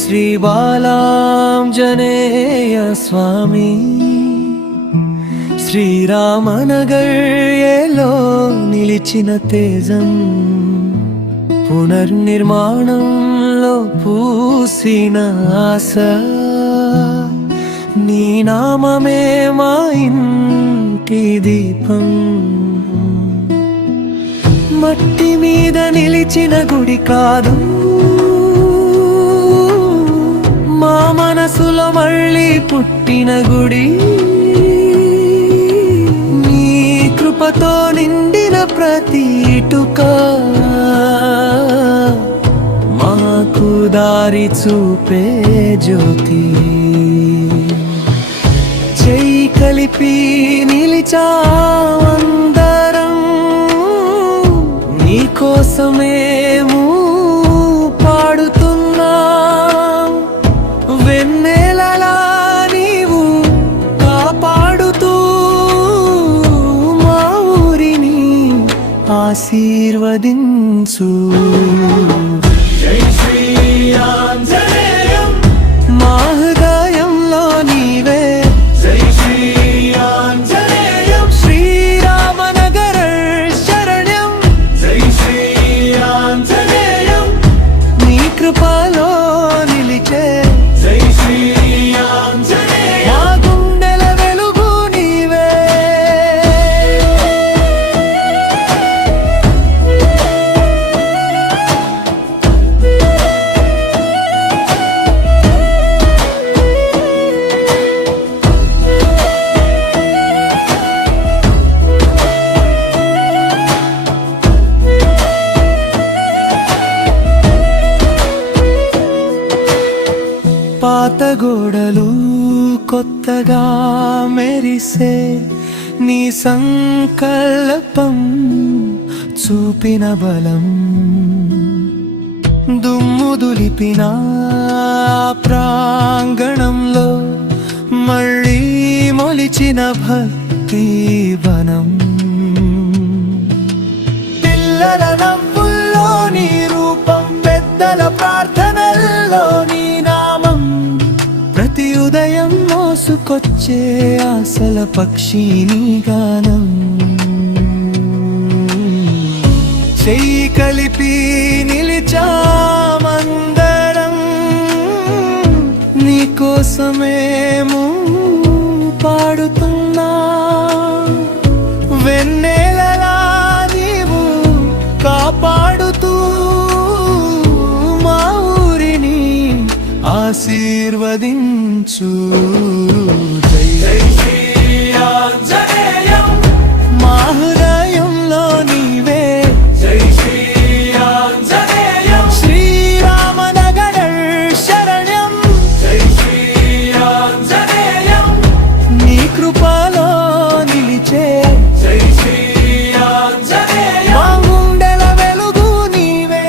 శ్రీ బాలాంజనేయ స్వామి శ్రీరామనగర్లో నిలిచిన తేజం పునర్నిర్మాణంలో పూసిన ఆశ నీ నామమే మా ఇంటి దీపం మట్టి మీద నిలిచిన గుడి కాదు మా మనసులో మళ్ళీ పుట్టిన గుడి నీ కృపతో నిండిన ప్రతి ఇటుక మాకు దారి చూపే జ్యోతి చెయ్యి కలిపి నిలిచామందరం నీకోసమేమూ పాడుతున్నాం వెన్నెలలా నీవు కాపాడుతూ మా ఊరిని ఆశీర్వదించు జై శ్రీ ఆంజనేయం మా హృదయంలో నీవే జై శ్రీ ఆంజనేయం శ్రీరామనగర శరణ్యం జై శ్రీ ఆంజనేయం నీ కృపలో నిలిచే జై శ్రీ ఆంజనేయం మా గుండెల వెలుగు నీవే పాత గోడలు కొత్తగా మెరిసే నీ సంకల్పం చూపిన బలం దుమ్ము దులిపిన ప్రాంగణంలో మళ్ళీ మొలిచిన భక్తి వనం పిల్లల నవ్వుల్లో నీ రూపం పెద్దల ప్రార్థనల్లో నీ నామం ప్రతి ఉదయం మోసుకొచ్చే ఆశల పక్షి నీ గానం చెయ్యి కలిపి నిలిచామందరం నీకోసమేమూ పాడుతున్నా వెన్నెలలా నీవు కాపాడుతూ మా ఊరిని ఆశీర్వదించు జై జై శ్రీ ఆంజనేయం మా హృదయంలో నీవే జై శ్రీ ఆంజనేయం శ్రీరామనగర శరణ్యం జై శ్రీ ఆంజనేయం నీ కృపలో నిలిచే జై శ్రీ ఆంజనేయం మా గుండెల వెలుగు నీవే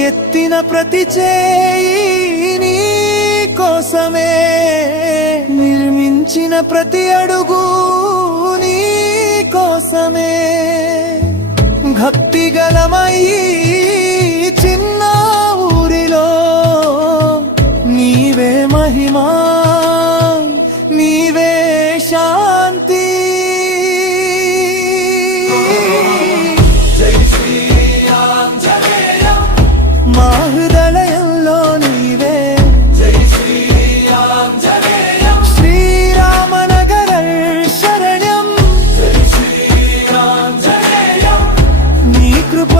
ఎత్తిన ప్రతి చేయి నీ కోసమే నిర్మించిన ప్రతి అడుగు నీ కోసమే భక్తి గలమయ్యి చిన్న ఊరిలో నీవే మహిమా నీవే శాంతి జై శ్రీ ఆంజనేయం మా హృదయంలో నీవే జై శ్రీ ఆంజనేయం శ్రీరామనగర శరణ్యం జై శ్రీ ఆంజనేయం నీ కృప